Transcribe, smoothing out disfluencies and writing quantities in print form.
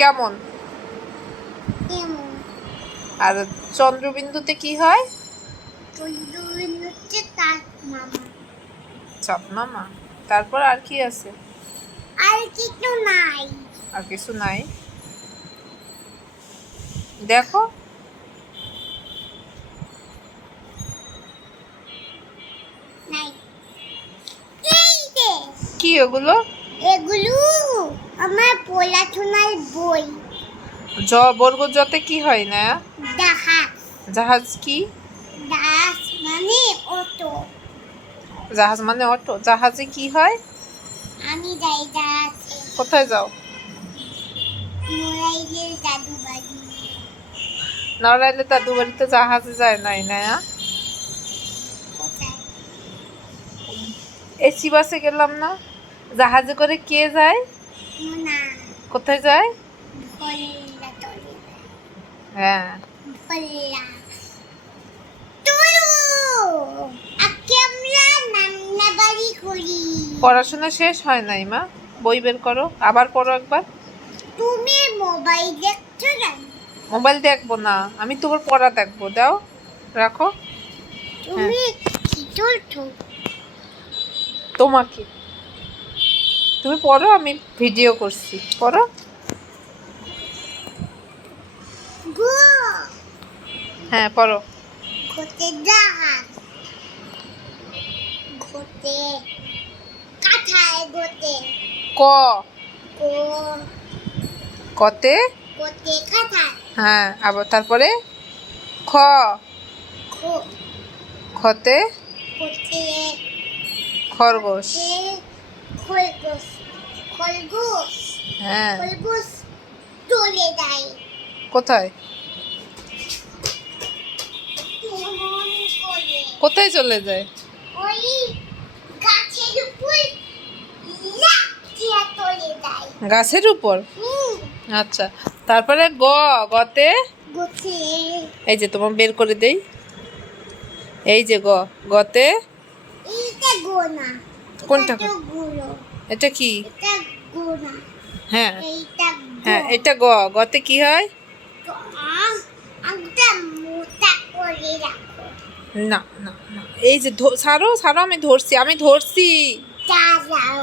কেমন? এমন আর চন্দ্রবিন্দুতে কি হয়? চন্দ্রবিন্দুতে তার মামা। চাঁদ মামা। তারপর আর কি আছে? আর কিছু নাই। আর কিছু নাই। দেখো নাই। এই যে কি ওগুলো? এগুলো আমার পড়াশোনার বই। বর্গ জতে কি হয় না? জাহাজ। জাহাজ কি? জাহাজ মানে অটো। জাহাজ মানে অটো। জাহাজে কি হয়? আমি যাই জাহাজে। কোথায় যাও? মোবাইলের দাদু বাড়ি। নড়াইলে দাদু বাড়িতে জাহাজে যায় নাই না? কোথায়? এসি বাসে গেলাম না? জাহাজে করে কে যায়? না কোথায় যায়? ভোলা তলে। হ্যাঁ। ভোলা তুলু আজকে আমরা নান্না বাড়ি করি। পড়াশোনা শেষ হয় নাই মা। বই বের করো, আবার পড়ো একবার। তুমি মোবাইল দেখছো না? মোবাইল দেখবো না, আমি তোমার পড়া দেখবো। দাও, রাখো। তুমি কি চলছো? তোমাকে। তুমি পড়ো, আমি ভিডিও করছি। পড়ো। গো হ্যাঁ পড়ো। ঘটে জাহাজ। ঘটে কাঁথায় ঘটে। ক। গো কতে? ঘটে কাঁথায়। হ্যাঁ, আবার তারপরে খ। খো খতে ঘটে খরগোশ। খরগোশ। খরগোশ হ্যাঁ। খরগোশ চলে যায়। কোথায়? কেমন করে? কোথায় চলে যায়? ওই গাছের উপর লাফিয়ে চলে যায়। গাছের উপর। আচ্ছা, তারপরে গ। গতে গোছে এই যে তোমার বের করে দেই। এই যে গ। গতে এইটা গোনা। কোনটা? এটা তো গুলো। এটা কি? এটা গোনা। হ্যাঁ এইটা হ্যাঁ, এটা গ। গতে কি হয়? আংটা মোটা করে রাখো। না না না, এই যে ছাড়ো ছাড়ো, আমি ধরছি। দাঁড়াও